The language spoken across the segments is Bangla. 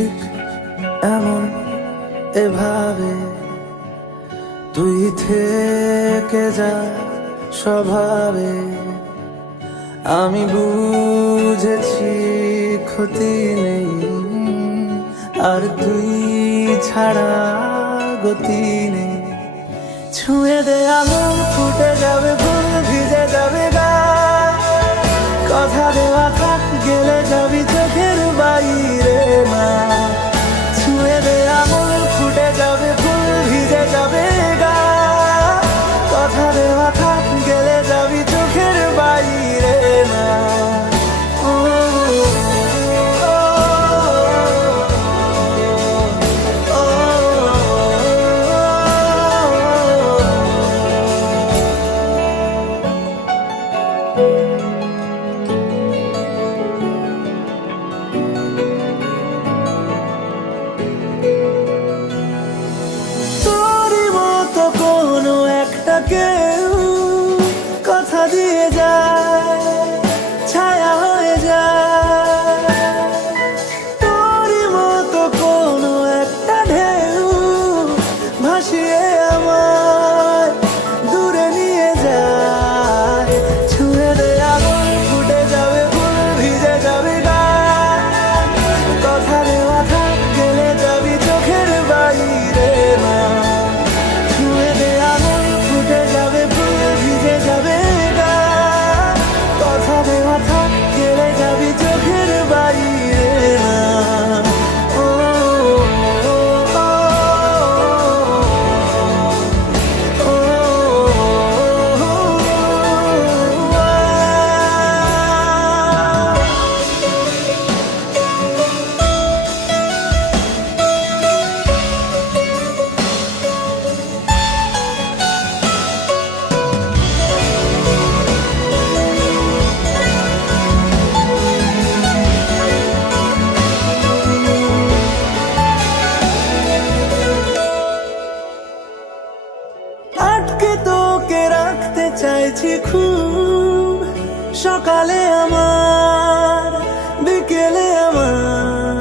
ঠিক এমন এভাবে তুই থেকে যা স্বভাবে। আমি বুঝেছি ক্ষতি নেই, আর তুই ছাড়া গতি নেই। ছুঁয়ে দে আঙুল, ফুটে যাবে ফুল, ভিজে যাবে গা। কথা দেওয়া থাক, গেলে যাবি চোখের বাইরে না। ছুঁয়ে দে আঙুল, ফুটে যাবে ফুল, ভিজে যাবে গা। কথা দেওয়া থাক, গেলে যাবি চোখের বাইরে না। কেউ কথা দিয়ে যায়, ছায়া হয়ে যায়। তোরই মতো কোনো একটা ঢেউ ভাসিয়ে আমায় দূরে নিয়ে যায়। ছুঁয়ে দে আঙুল, ফুটে যাবে ফুল, ভিজে যাবে গা। কথা দেওয়া থাক, গেলে যাবি চোখের বাইরে না। ছুঁয়ে দে আঙুল, ফুটে যাবে ফুল, ভিজে যাবে গা। কথা দেওয়া থাক, গেলে যাবি চোখের বাইরে না। আটকে তোকে রাখতে চাইছি খুব, সকালে আমার, বিকেলে আমার।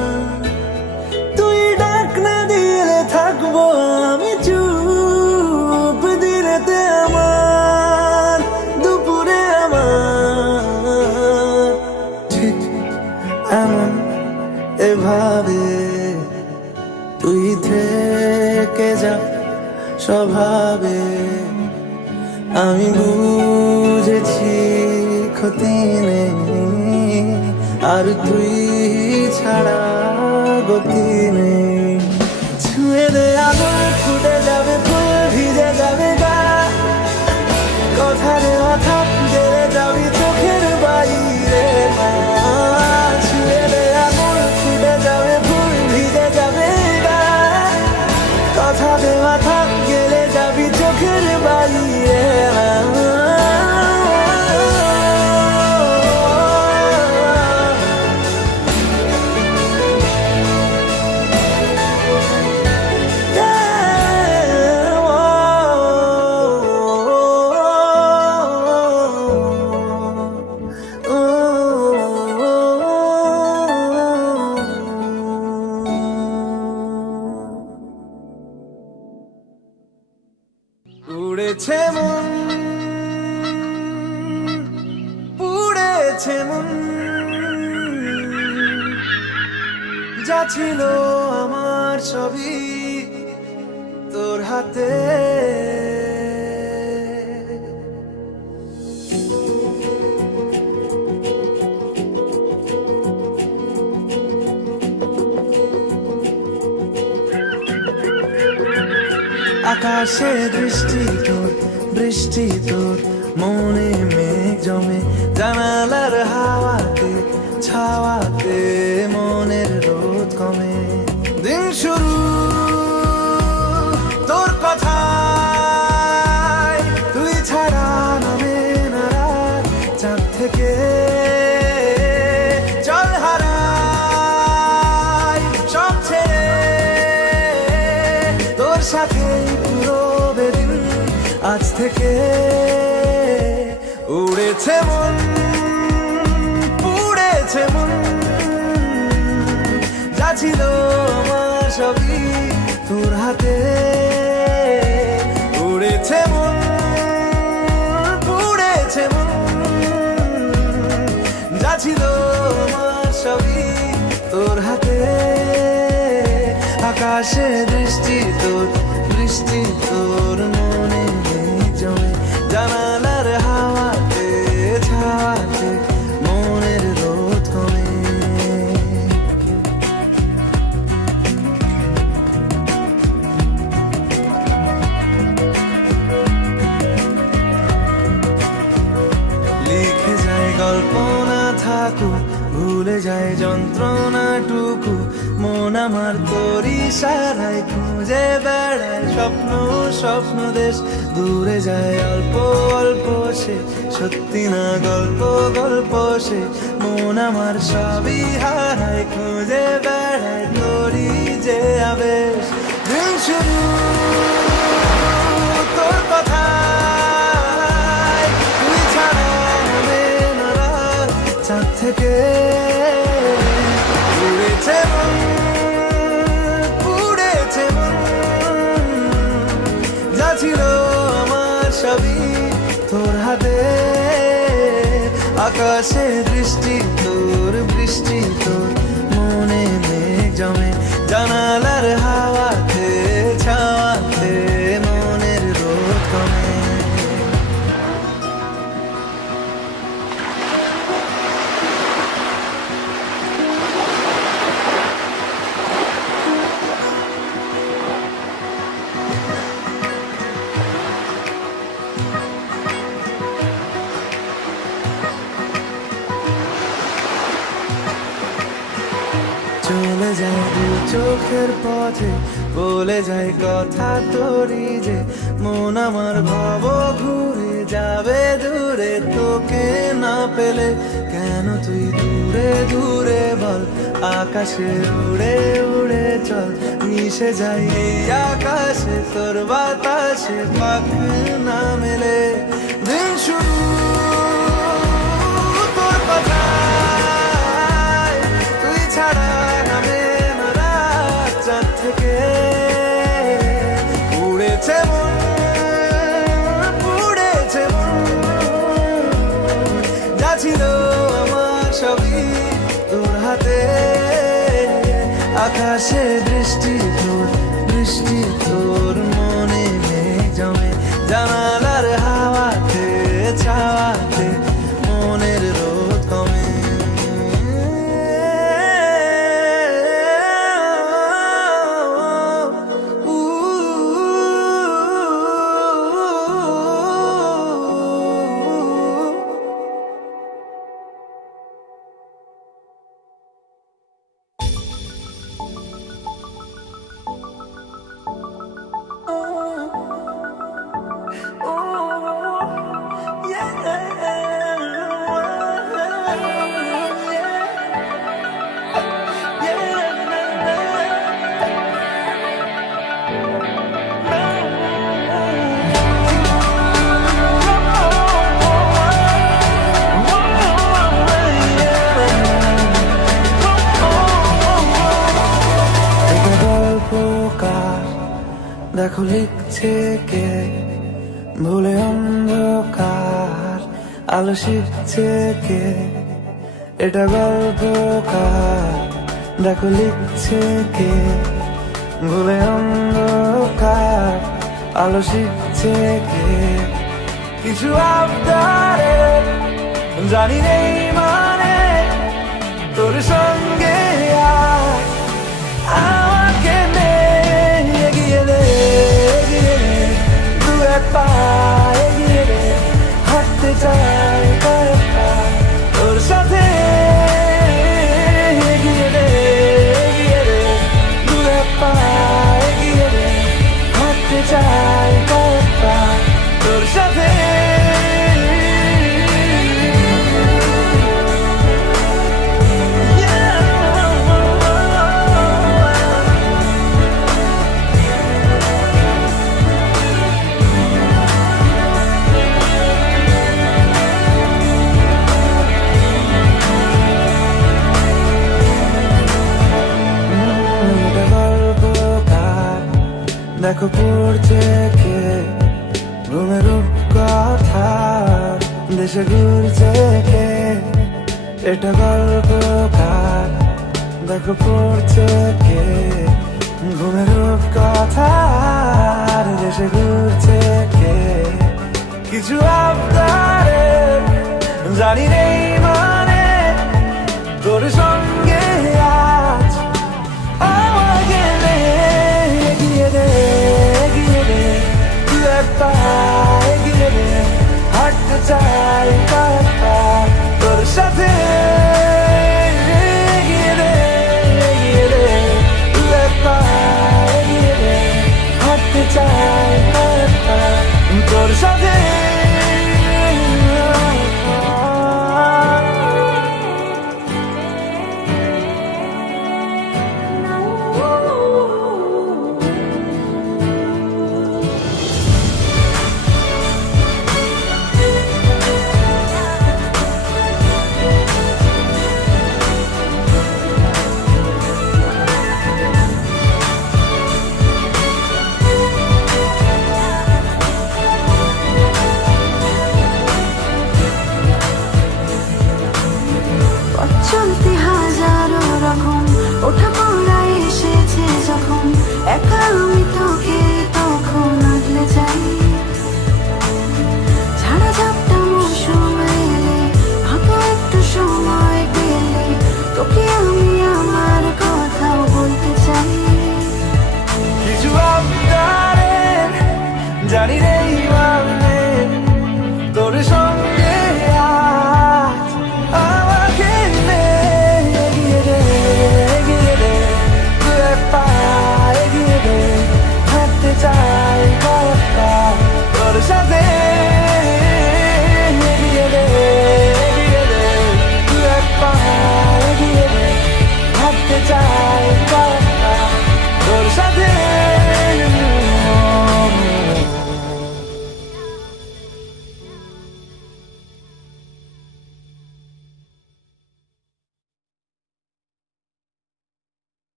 তুই ডাক না দিলে থাকবো আমি চুপ, দিনেতে আমার, দুপুরে আমার। ঠিক এমন এভাবে তুই থেকে যা স্বভাবে। আমি বুঝেছি ক্ষতি নেই, আর তুই ছাড়া গতি নেই। ছুঁয়ে দে আঙুল, ফুটে যাবে ফুল, ভিজে যাবে গা। কথা দেওয়া থাক, গেলে যাবি চোখের বাইরে না। ছুঁয়ে দে আঙুল, ফুটে যাবে ফুল, ভিজে যাবে গা। কথা দেওয়া থাক, গেলে যাবি চোখের বাইরে না। উড়েছে মন, পুড়েছে মন, যা ছিল আমার সবই তোর হাতে। আকাশে দৃষ্টি তোর, বৃষ্টি তোর, মনে মেঘ জমে। জানালার হাওয়াতে, ছাওয়াতে মনের রোদ কমে। দিন শুরু তোর কথায়, তুই ছাড়া নামে না রাত। চাঁদ থেকে জল হারাই সব ছেড়ে, তোর সাথে পুরো বেদিন। আজ থেকে উড়েছে মন, পুড়েছে মন, যা ছিল তোর হাতে উড়েছে মন, পুড়েছে মন, যা ছিল আমার সবই তোর হাতে। আকাশে দৃষ্টি তোর, বৃষ্টি তোর মনে জমে, জানালার হাওয়াতে ছাওয়াতে মনের রোদ কমে। লিখে যায় গল্প না থাকুক, ভুলে যায় যন্ত্রণাটুকু, মন আমার তোর ইশারায় খুঁজে বেড়ায় স্বপ্ন স্বপ্ন দেশ। দূরে যায় অল্প অল্প সে, সত্যি না গল্প গল্প সে, মন আমার সবই হারায় খুঁজে বেড়ায় তোরই যে আবেশ। দিন শুরু তোর কথায়, তুই ছাড়া নামে না রাত, চাঁদ থেকে উড়েছে মন, পুড়েছে মন, যা ছিল আমার সবই তোর হাতে। আকাশে দৃষ্টি তোর, বৃষ্টি তোর মনে মেঘ জমে, জানালার হাওয়াতে ছাওয়াতে মনের রোদ কমে। চলে যায় দু চোখের পথে, বলে যায় কথা তোরই যে, মন আমার ভাব ঘুরে যাবে দূরে তোকে না পেলে। কেন তুই দূরে দূরে বল, আকাশে উড়ে উড়ে চল, মিশে যাই এই আকাশে তোর বাতাসে পাখ না মেলে। দিন শুরু তোর কথায়, তুই ছাড়া নামে না রাত, চাঁদ থেকে উড়েছে মন, পুড়েছে মন, যা ছিল আমার সবই তোর হাতে। আকাশে দৃষ্টি তোর, বৃষ্টি তোর মনে মেঘ জমে, জানালার হাওয়াতে ছাওয়াতে মনের রোদ কমে। দেখো লিখছে কে, ভুলে অন্ধকার আলো শিখছে কে, এটা গল্পকার। দেখো লিখছে কে, ভুলে অন্ধকার আলো শিখছে কে, কিছু আবদারে জানি নেই মানে তোর সঙ্গে আর আমাকে নে, এগিয়ে দে দু এক পা, এগিয়ে দে হাঁটতে চাই কয়েক পা তোর সাথে, এগিয়ে দে দু এক পা, এগিয়ে দে হাঁটতে চাই কয়েক পা তোর সাথে। Yeah. দেখো পড়ছে কে ঘুমের কথা, দেশে ঘুরছে কে এটা গল্পকার। দেখো পড়ছে কে ঘুমের কথা, দেশে ঘুরছে কে কিছু আবদারে জানি নেই মানে তোর সঙ্গে আজ আমাকে নে এগিয়ে দে এগিয়ে দে তুই এক পা এগিয়ে দে হাঁটতে চাই কয়েক পা তোর সাথে এগিয়ে দে এগিয়ে দে তুই এক পা এগিয়ে দে হাঁটতে চাই কয়েক পা তোর সাথে। চলতে হাজারো রকম ওঠা পড়া এসেছে যখন একা আমি তোকে তখন আগলে যাই। ঝাড়া ঝাপটা মৌসুম এলে হাতে একটু সময় পেলে তোকে আমি আমার কথাও বলতে চাই। কিছু আবদারে জানি নেই মানে তোর সঙ্গে আজ আমাকে নে এগিয়ে দে এগিয়ে দে তুই এক পা এগিয়ে দে হাঁটতে চাই কয়েক পা তোর সাথে এগিয়ে দে এগিয়ে দে তুই এক পা এগিয়ে দে হাঁটতে চাই কয়েক পা তোর সাথে।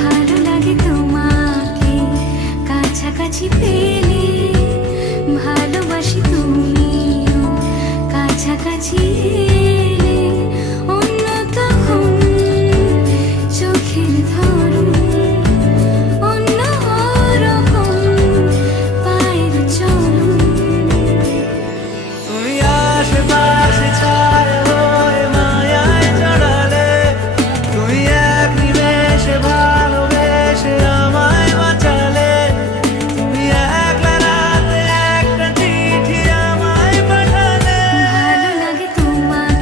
ভালো লাগে তোমাকে কাছাকাছি পেলে, ভালোবাসি তুমিও কাছাকাছি এলে। অন্য তখন চোখের ধরন অন্য রকম পায়ের চলন। তুমি আশেপাশে ছায় হয়ে মায়ায় জড়ালে, তুমি এক নিমেষে ভালোবেসে আমায় বাঁচালে। তুমি একলা রাতে একটা চিঠি আমায় পাঠালে। ভালো লাগে তোমাকে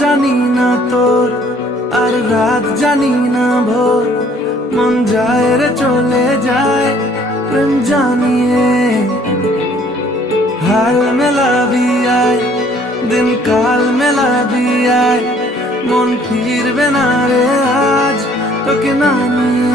জানি না তোর আর রাত জানি না ভোর, মন যায় রে চলে যায় প্রেম জানিয়ে। হাল মেলাবি আয়, দিন কাল মেলাবি আয়, মন ফিরবে না রে আজ তোকে না নিয়ে।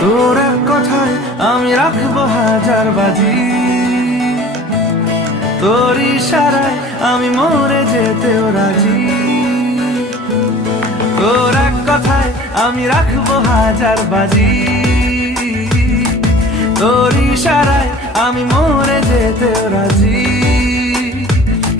তোর এক কথায় আমি রাখবো হাজার বাজি, তোর ইশারায় আমি মরে যেতেও রাজি। তোর এক কথায় আমি রাখবো হাজার বাজি, তোর ইশারায় আমি মরে যেতেও রাজি।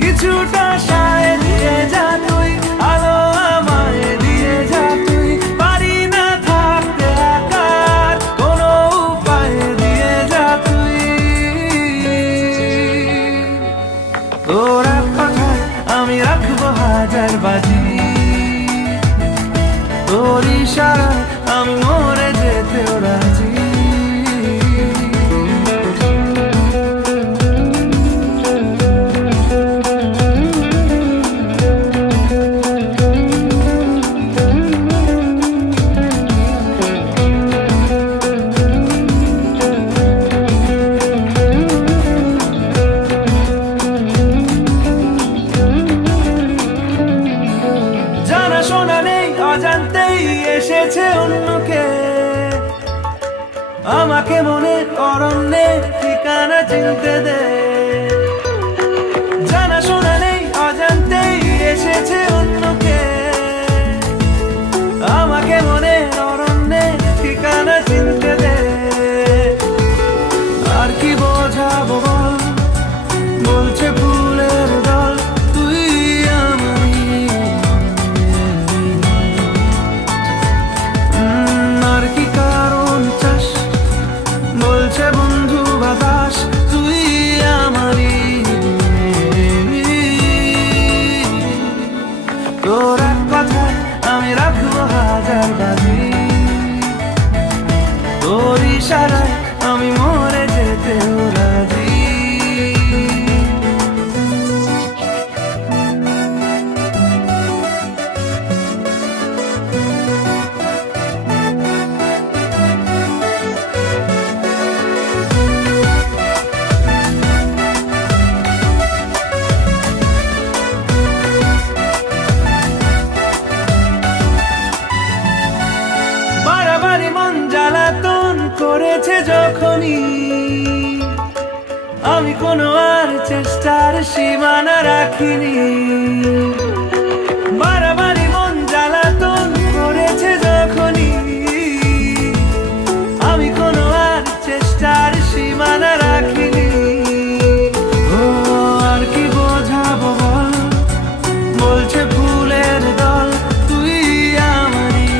কিছুটা সায় দিয়ে যা তুই, আলো আমায় দিয়ে যা তুই, পারি না থাকতে একার কোনো উপায় দিয়ে যা তুই। তোর এক কথায় আমি রাখবো হাজার বাজি, তোর ইশারায় আমি মরে যেতেও রাজি। জানা শোনা নেই অজান্তেই এসেছে অন্যকে, আমাকে মনের অরণ্যে ঠিকানা চিনতে দে। জানা শোনা নেই অজান্তেই এসেছে অন্যকে, আমাকে মনের অরণ্যে ঠিকানা চিনতে দে। আর কি বোঝাবো বল, বলছে ফুলের দল তুই আমারই। আর কি কারণ চাস, বলছে বন্ধু বাতাস তুই আমারই। তোর এক কথায় আমি রাখবো হাজার বাজি, তোর ইশারায় আমি মরে যেতেও রাজি। বাড়াবাড়ি মন জ্বালাতন করেছে যখনই, আমি কোনো আর চেষ্টার সীমানা রাখিনি। বাড়াবাড়ি মন জ্বালাতন করেছে যখনই, আমি কোনো আর চেষ্টার সীমানা রাখিনি। ও আর কি বোঝাবো বল, বলছে ফুলের দল তুই আমারই।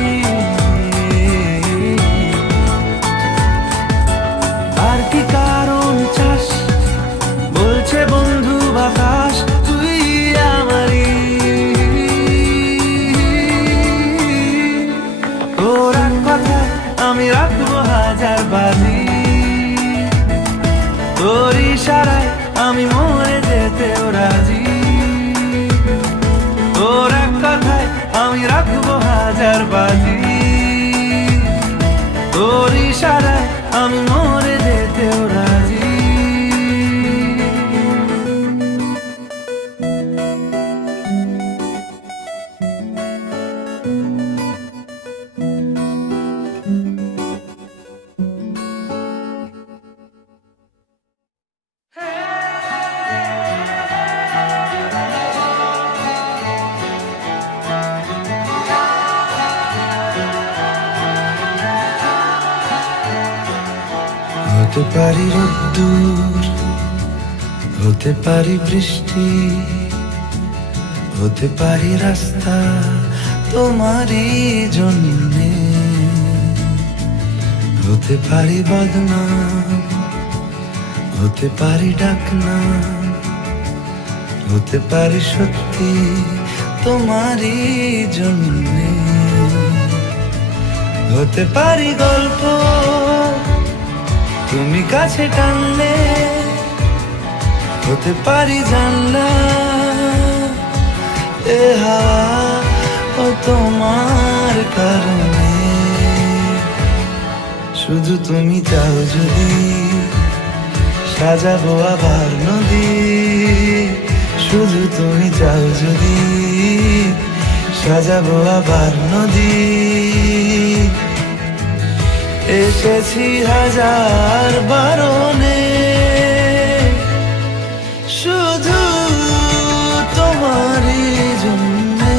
আর কি কারণ চাস, বলছে বন্ধু বাতাস তুই আমারই। তোর এক কথায় আমি রাখবো হাজার বাজি, তোর ইশারায় আমি মরে যেতেও রাজি। তোর এক কথায় আমি রাখবো হাজার বাজি, তোর ইশারায় আমি মরে যেতেও রাজি। হতে পারি রোদ্দুর, হতে পারি বৃষ্টি, হতে পারি রাস্তা তোমারই জন্যে, হতে পারি বদনাম, হতে পারি ডাকনাম, হতে পারি সত্যি তোমারই জন্যে। হতে পারি গল্প তুমি কাছে টানলে, হতে পারি জানলা এ হাওয়া ও তোমার কারণে। শুধু তুমি চাও যদি সাজাবো আবার নদী, শুধু তুমি চাও যদি সাজাবো আবার নদী। এসেছি হাজার বারণে শুধু তোমারই জন্যে,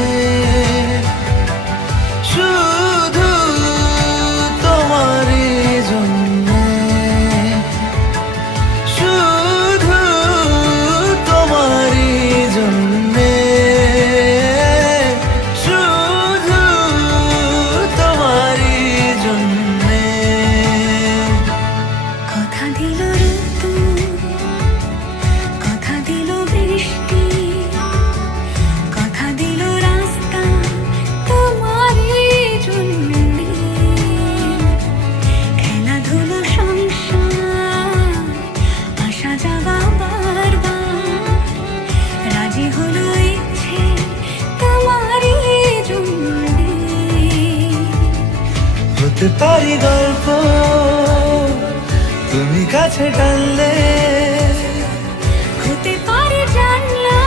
শুধু তোমারই জন্যে, শুধু তোমারই জন্যে, শুধু তোমারই জন্যে। কথা দিল ঋতু, কথা দিল বৃষ্টি, কথা দিল রাস্তা তোমারই জন্যে। খেলাধুলো সংসার আসা যাওয়া বারবার, রাজি হলো ইচ্ছে তোমারই জন্যে। হতে পারি গল্প তুমি কাছে টানলে, হতে পারে জানলা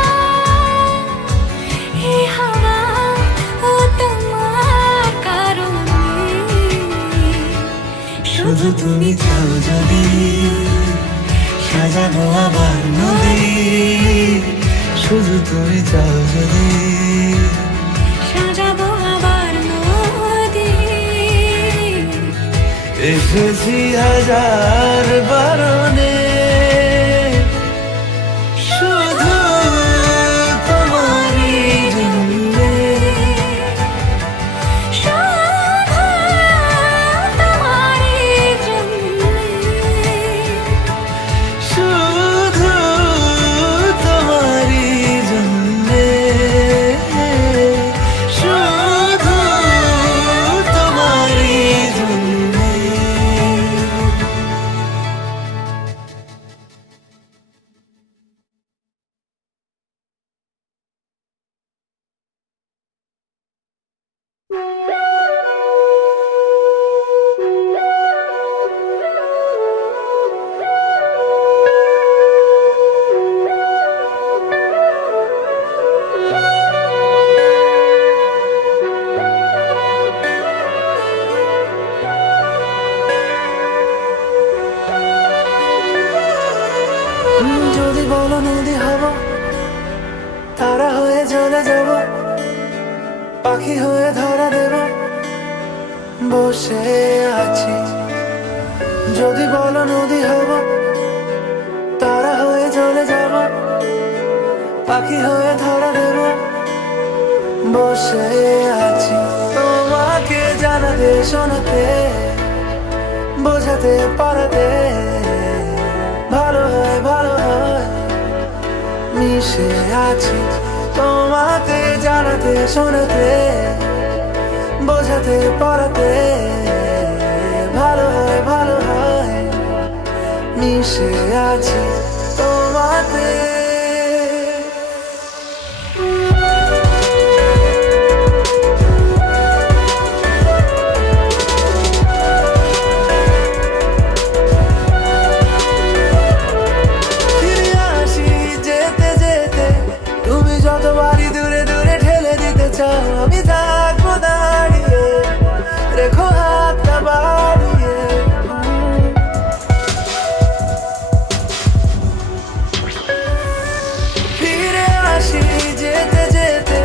হে হাওয়া ও তোমার কারণে। শুধু তুমি চাও যদি সাজাবো আবার নদী, শুধু তুমি চাও যদি সাজাবো আবার নদী। এসেছি হাজার বারণে শুধু তোমারই জন্যে, শুধু তোমারই জন্যে। শুধু তোমারই জন্যে, শুধু তোমারই জন্যে। যদি বলো নদী হব, তারা হয়ে চলে যাব, পাখি হয়ে ধরা দেব, বসে আছি। যদি বলো নদী হব, তারা হয়ে চলে যাব, পাখি হয়ে ধরা দেব, বসে আছি। তোমাকে জানাতে শোনাতে বোঝাতে পারাতে ভালো হয়, ভালো হয়, মিশে আছি। তোমাকে জানাতে শোনাতে বোঝাতে পারাতে ভালো হয়, ভালো হয়, মিশে আছি তোমাতে। ফিরে আসি যেতে যেতে, তুমি যতবারই দূরে দূরে ঠেলে দিতে চাও, আমি থাকবো দাঁড়িয়ে, রেখো হাতটা বাড়িয়ে। ফিরে আসি যেতে যেতে,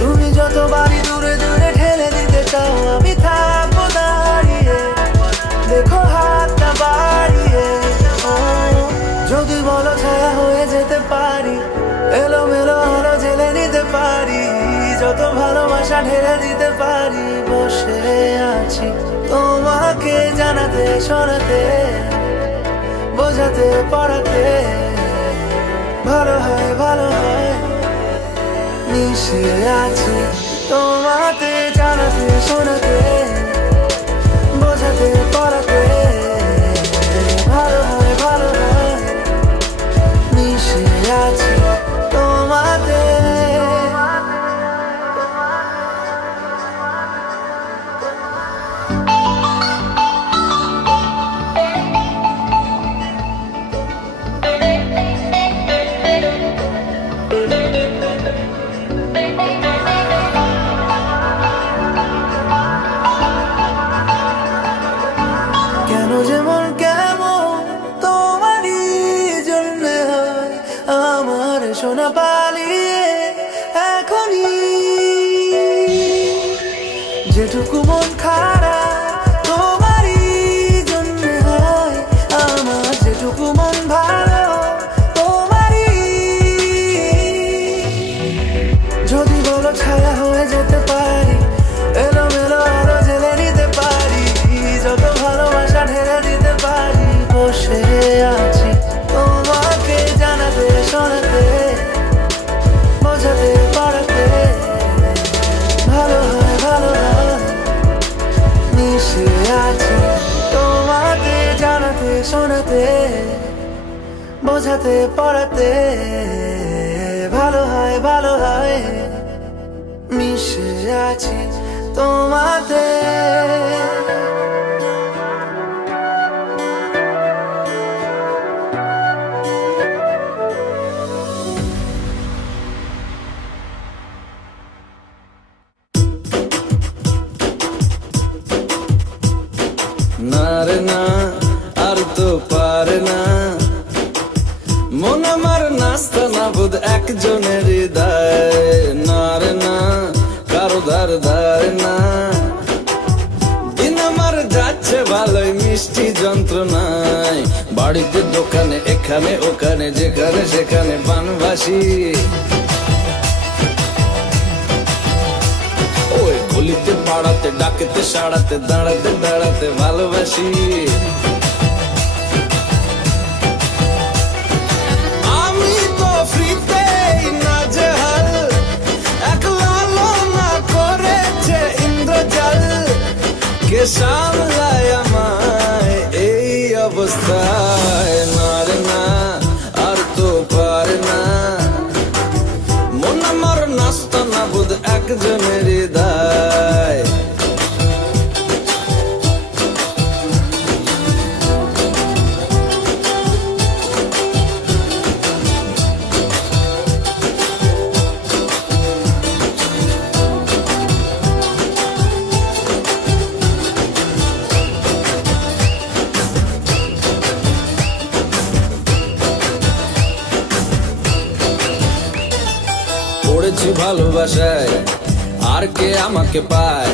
তুমি যতবারই দূরে দূরে ঠেলে দিতে চাও, আমি থাকবো দাঁড়িয়ে, দেখো হাতটা বাড়িয়ে। যদি বলো ছায়া হয়ে যেতে পারি, এলো মেলো আলো জেলে নিতে পারি, যত ভালোবাসা ঢেলে দিতে পারি, বসে আছি তোমাকে জানাতে শোনাতে বোঝাতে পারাতে ভালো হয়, ভালো হয়, মিশে আছি তোমাকে জানাতে শোনাতে পালিয়ে এখনই যেটুকু মন খারাপ তোমারই জন্য হয়, আমার যেটুকু মন ভালো তোমারই। যদি বলো ছায়া হয়ে যেতে পারি, এলোমেলো আলো জেলে নিতে পারি, যত ভালোবাসা ঢেলে দিতে পারি। বসে আছি তোমাকে জানাতে শোনাতে, বোঝাতে পারাতে, ভালো হয় ভালো হয়। মিশে আছি তোমাকে জানাতে শোনাতে, বোঝাতে পারাতে, ভালো হয় ভালো হয়। মিশে আছি তোমাতে। না রে না আর তো পারে না, মন আমার নাস্তা না বোধ একজনের হৃদয়। না রে না কারো ধার ধারে না, দিন আমার যাচ্ছে ভালোই মিষ্টি যন্ত্রণায়। বাড়িতে দোকানে এখানে ওখানে যেখানে সেখানে বানবাসি, ওই গলিতে পাড়াতে ডাকেতে সাড়াতে দাঁড়াতে দাঁড়াতে ভালোবাসি। আমি তো ফ্রিতেই নাজেহাল, একলা না করেছে ইন্দ্রজাল। কে সামলায় আমায় এই অবস্থায়? না রে না আর তো পারে না, মন আমার নাস্তা না বোধ একজনের হৃদয়। পড়েছি ভালোবাসায়, আর কে আমাকে পায়?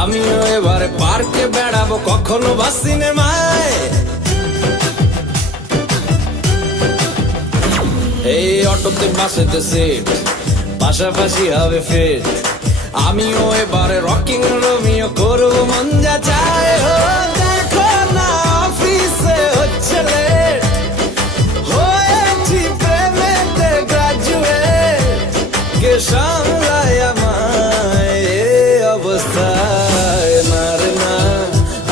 আমিও এবারে পার্কে বেড়াবো, কখনো বা সিনেমায়। এই অটোতে বাসেতে সিট, পাশাপাশি হবে ফিট। আমিও এবারে রকিং রোমিও করবো মন যা চায়। ও দেখো না অফিসে হচ্ছে লেট, হয়েছি প্রেমেতে গ্রাজুয়েট। কে সামলায় আমায় এই অবস্থায়? না রে না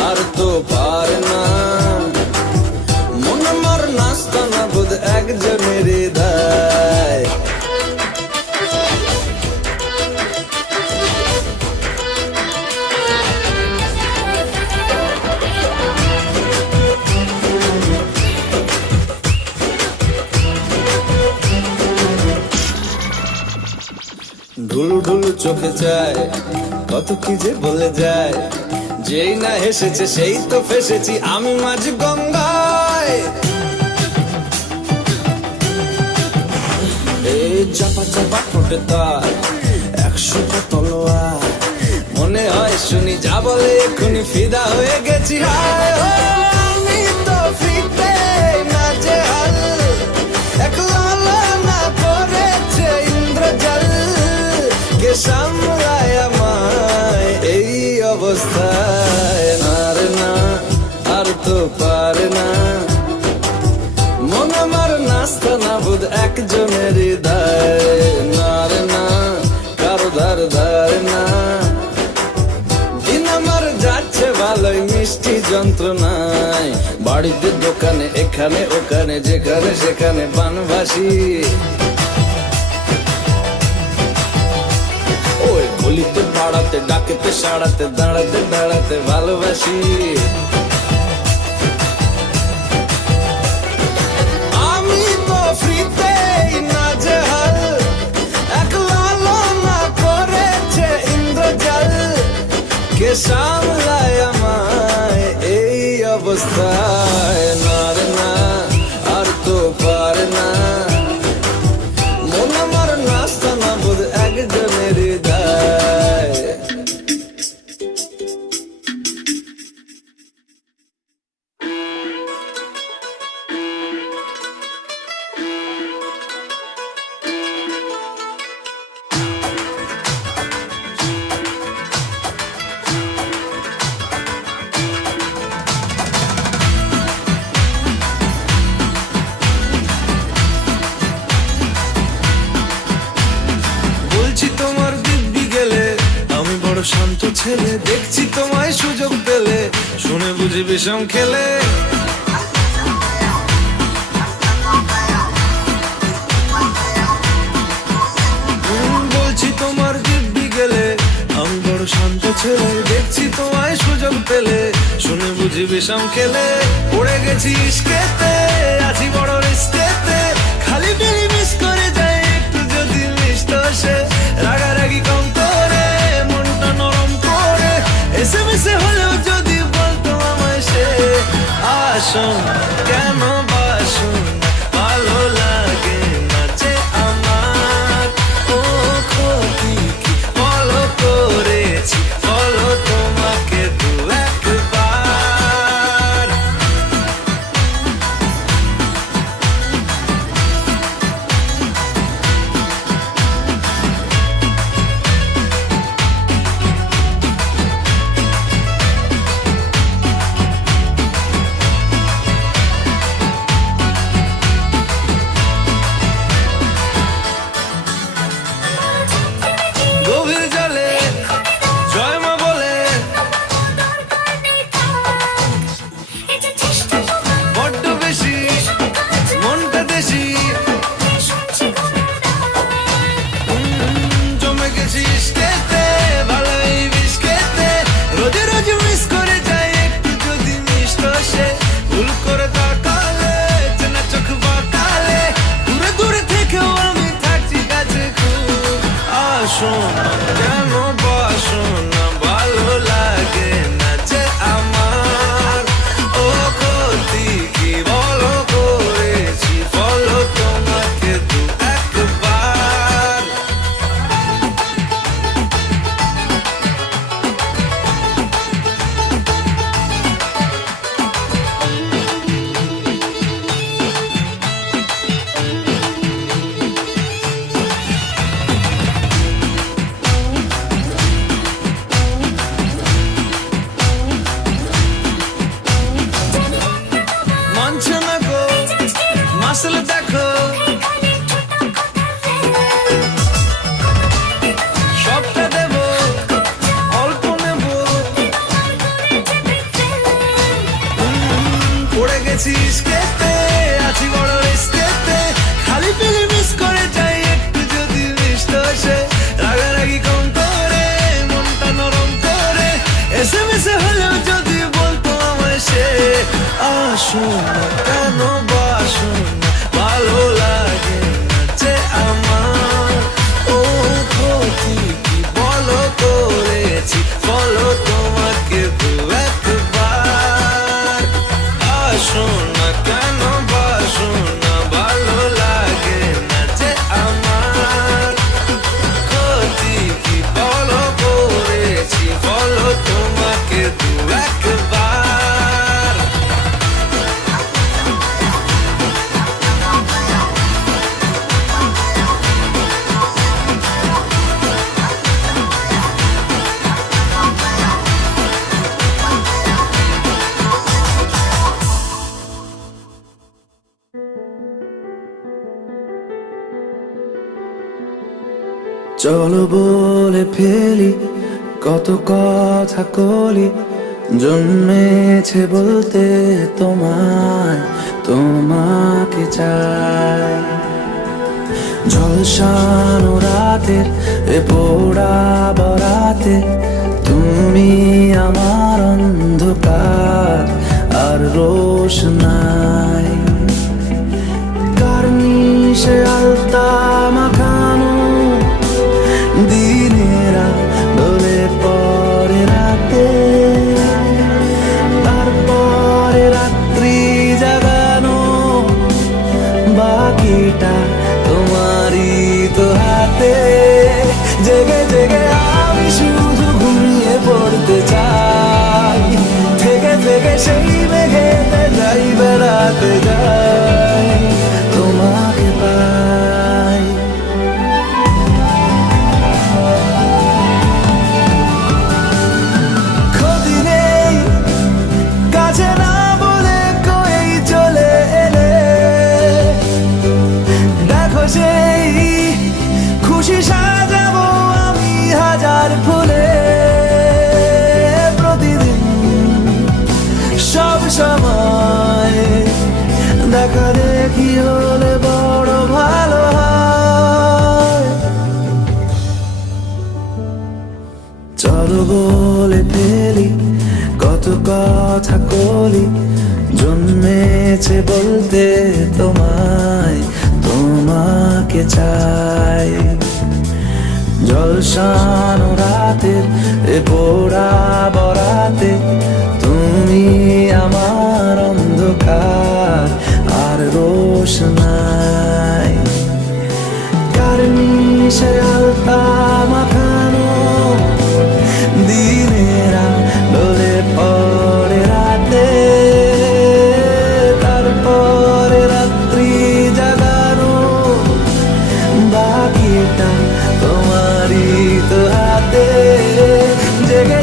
আর তো পারে না, মন আমার নাস্তা না বোধ একজনের হৃদয়। ঢুলু ঢুলু চোখে চায়, কত কি যে বলে যায়। যেই না হেসেছে সেই তো ফেসেছি আমি মাঝ গঙ্গায়। এই চাপা চাপা ঠোঁটে তার 100টা তলোয়ার, মনে হয় শুনি যা বলে এক্ষুনি ফিদা হয়ে গেছি। হায় ও আমি তো ফিরতে নাজেহাল, একলা না করেছে ইন্দ্রজাল। কে সামলায় আমায় এই অবস্থায়? না রে না আর তো পারে না, মন আমার নাস্তা না বোধ একজনের হৃদয়। না রে না কারো ধার ধারে না, দিন আমার যাচ্ছে ভালোই মিষ্টি যন্ত্রণায়। বাড়িতে দোকানে এখানে ওখানে যেখানে সেখানে বানবাসি, ওই গলিতে পাড়াতে ডাকেতে সাড়াতে দাঁড়াতে দাঁড়াতে ভালোবাসি। আমি তো ফ্রিতেই নাজেহাল, একলা না করেছে ইন্দ্রজাল। কে সামলায় আমায় এই অবস্থায়? না রে না আর তো পারে না, শান্ত ছেলে, দেখছি তোমায় সুযোগ পেলে শুনে বুঝি বিষম খেলে। বলছি তোমার দিব্যি গেলে, আমি বড় শান্ত ছেলে, দেখছি তোমায় সুযোগ পেলে শুনে বুঝি বিষম খেলে। পড়ে গেছি ইস্কেতে, আছি বড় রিস্কেতে, খালি বিড়ি মিস করে যায় একটু যদি মিষ্ট সে। রাগারাগি কম করে মনটা নরম করে, এসএমএসে হলেও যদি বলতো আমায় সে। আসুন কেন বাসুন, ভালো লাগে না যে আমার। ও ক্ষতি কি বলো করেছি, বলো তোমাকে দু একবার। গভীর জলে জয় মা বলে বড্ড বেশি মনটা দেশি। জমে গেছি ইস্কেতে, ভালোই বিষ খেতে, রোজে রোজ মিস করে যাই একটু যদি মিষ্ট সে। ভুল করে তাকালে চেনা চোখ বাঁকালে, দূরে দূরে থেকেও আমি থাকছি কাছে খুব। আসুন কেন বাসুন, ভালো লাগে না যে আমার। ও ক্ষতি কি বলো করেছি, বলো তোমাকে দু একবার। মানছে না গো মাসলে দেখো, সবটা দেব অল্প নেব। পড়ে গেছি ইস্কেতে, আছি বড় রিস্কেতে, খালি পেলে মিস করে যাই একটু যদি মিষ্ট সে। রাগারাগি কম করে মনটা নরম করে, এসএমএসে হলেও যদি বলতো আমায় সে। আসুন কেন বাসুন, ভালো লাগে না যে আমার। ও ক্ষতি কি বলো করেছি, বলো তোমাকে দু একবার। আসুন কেন বাসুন, ভালো লাগে না যে আমার। ক্ষতি কি বলো করেছি, বলো তোমাকে দু একবার। চলো বলে ফেলি কত কথা কলি, জন্মেছে বলতে তোমায়, তোমাকে চাই। ঝলসানো রাতের এ পোড়া বরাতে, তুমি আমার অন্ধকার আর রোশনাই। কার্নিশে আলতা মাখানো দিনেরা ডলে পরে রাতে, তারপরে রাত্রি জাগানো, বাকিটা তোমারই তো হাতে। জেগে জেগে আমি শুধু ঘুমিয়ে পড়তে চাই, থেকে থেকে সেই মেঘেতে যাই বেড়াতে যাই, তোমাকে পাই। ক্ষতি নেই কাছে না বলে কই চলে এলে, দেখো সেই খুশি যায়। জলসানো রাতের এ পোড়া বরাতে তুমি আমার অন্ধকার আর রোশনাই। কার্নিশে আলতা মাখানো দিনেরা ডলে পরে রাতে, তারপরে রাত্রি জাগানো বাকিটা তোমারই তো হাতে। জেগে